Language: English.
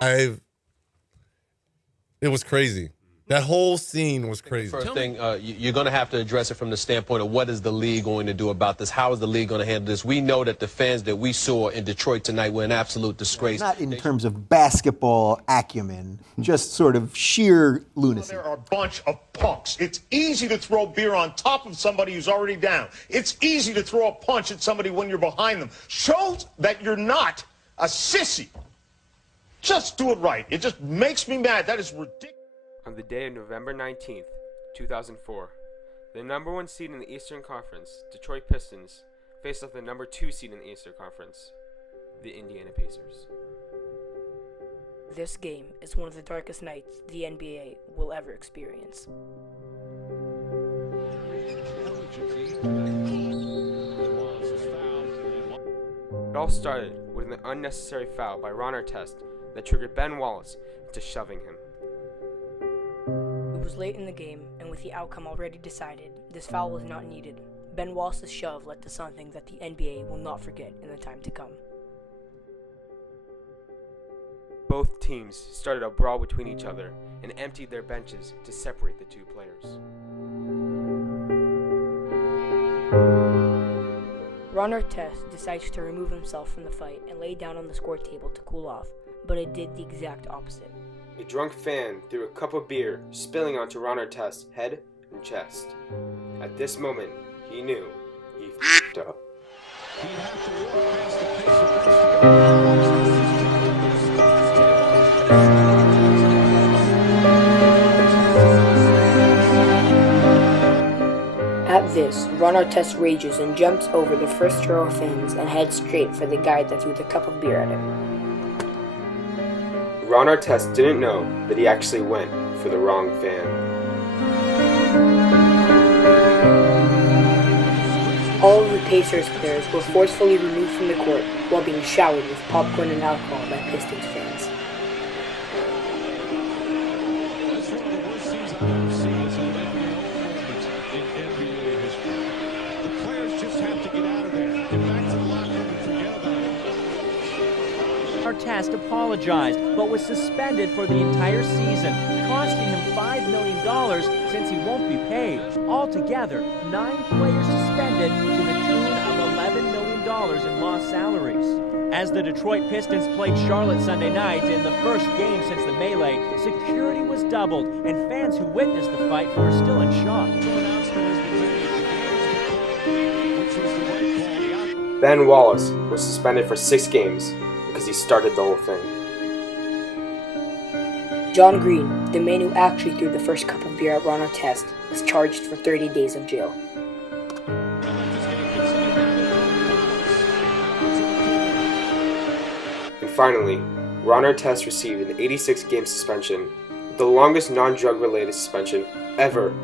It was crazy. That whole scene was crazy. First thing, you're going to have to address it from the standpoint of what is the league going to do about this? How is the league going to handle this? We know that the fans that we saw in Detroit tonight were an absolute disgrace. Not in terms of basketball acumen, just sort of sheer lunacy. There are a bunch of punks. It's easy to throw beer on top of somebody who's already down. It's easy to throw a punch at somebody when you're behind them. Show that you're not a sissy. Just do it right. It just makes me mad. That is ridiculous. On the day of November 19th, 2004, the number 1 seed in the Eastern Conference, Detroit Pistons, faced off the number 2 seed in the Eastern Conference, the Indiana Pacers. This game is one of the darkest nights the NBA will ever experience. It all started with an unnecessary foul by Ron Artest that triggered Ben Wallace into shoving him. It was late in the game, and with the outcome already decided, this foul was not needed. Ben Wallace's shove led to something that the NBA will not forget in the time to come. Both teams started a brawl between each other and emptied their benches to separate the two players. Ron Artest decides to remove himself from the fight and lay down on the score table to cool off, but it did the exact opposite. A drunk fan threw a cup of beer, spilling onto Ron Artest's head and chest. At this moment, he knew he f***ed up. At this, Ron Artest rages and jumps over the first row of fans and heads straight for the guy that threw the cup of beer at him. Ron Artest didn't know that he actually went for the wrong fan. All of the Pacers players were forcefully removed from the court while being showered with popcorn and alcohol by Pistons fans. That's one of the worst scenes I've ever seen. It's an in NBA history. The players just have to get out of there, get back to the locker room and forget about it. Artest apologized, but was suspended for the entire season, costing him $5 million since he won't be paid. Altogether, 9 players suspended to the tune of $11 million in lost salaries. As the Detroit Pistons played Charlotte Sunday night in the first game since the melee, security was doubled, and fans who witnessed the fight were still in shock. Ben Wallace was suspended for 6 games because he started the whole thing. John Green, the man who actually threw the first cup of beer at Ron Artest, was charged for 30 days of jail. And finally, Ron Artest received an 86-game suspension, the longest non-drug related suspension ever